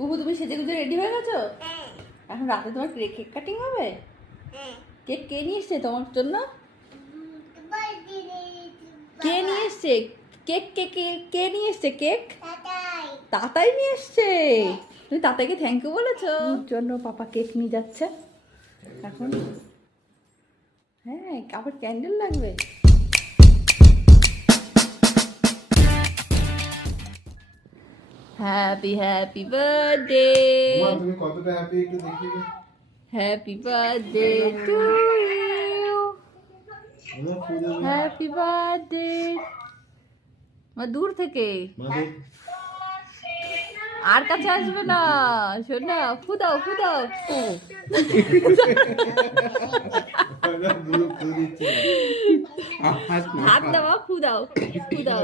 কুহু তুমি সেজে গুজে রেডি হয়ে গেছো? এখন রাতে তোমার কেক কাটিং হবে? কেক কে নিয়ে এসছে তোমার জন্য? কে নিয়ে এসছে কেক? কে কে কে নিয়ে এসছে কেক? তাতাই নিয়ে এসছে। তুমি তাতাইকে থ্যাংক ইউ বলেছো? ওর জন্য পাপা কেক নিয়ে যাচ্ছে এখন। হ্যাঁ, আবার ক্যান্ডেল লাগবে। Happy happy birthday. তুমি কতটা হ্যাপি একটু দেখিয়ে। Happy birthday to you. Happy birthday. দূর থেকে আর কাছে আসবে না, শোন না। ফুদাও ফুদাও। হাত দাও, ফুদাও ফুদাও।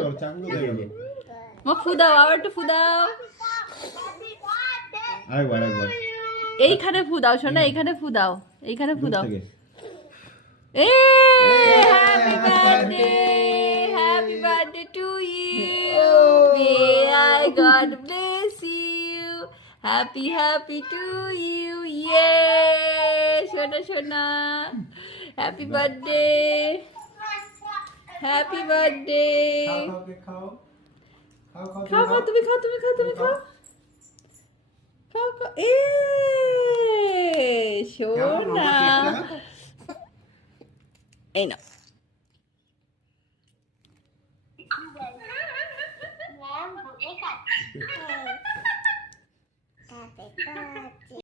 মা ফুদাও, আবার একটু ফুদাও। এইখানে ফুদাও শোনা, এইখানে ফুদাও, এইখানে ফুদাও। Happy birthday, happy birthday to you. May God bless you. Happy happy to you. Yay! শোনা শোনা। Happy birthday, happy birthday. খাও খাও, তুমি খাও, তুমি খাও, তুমি খাও। খাও খাও। শোনা, এই না।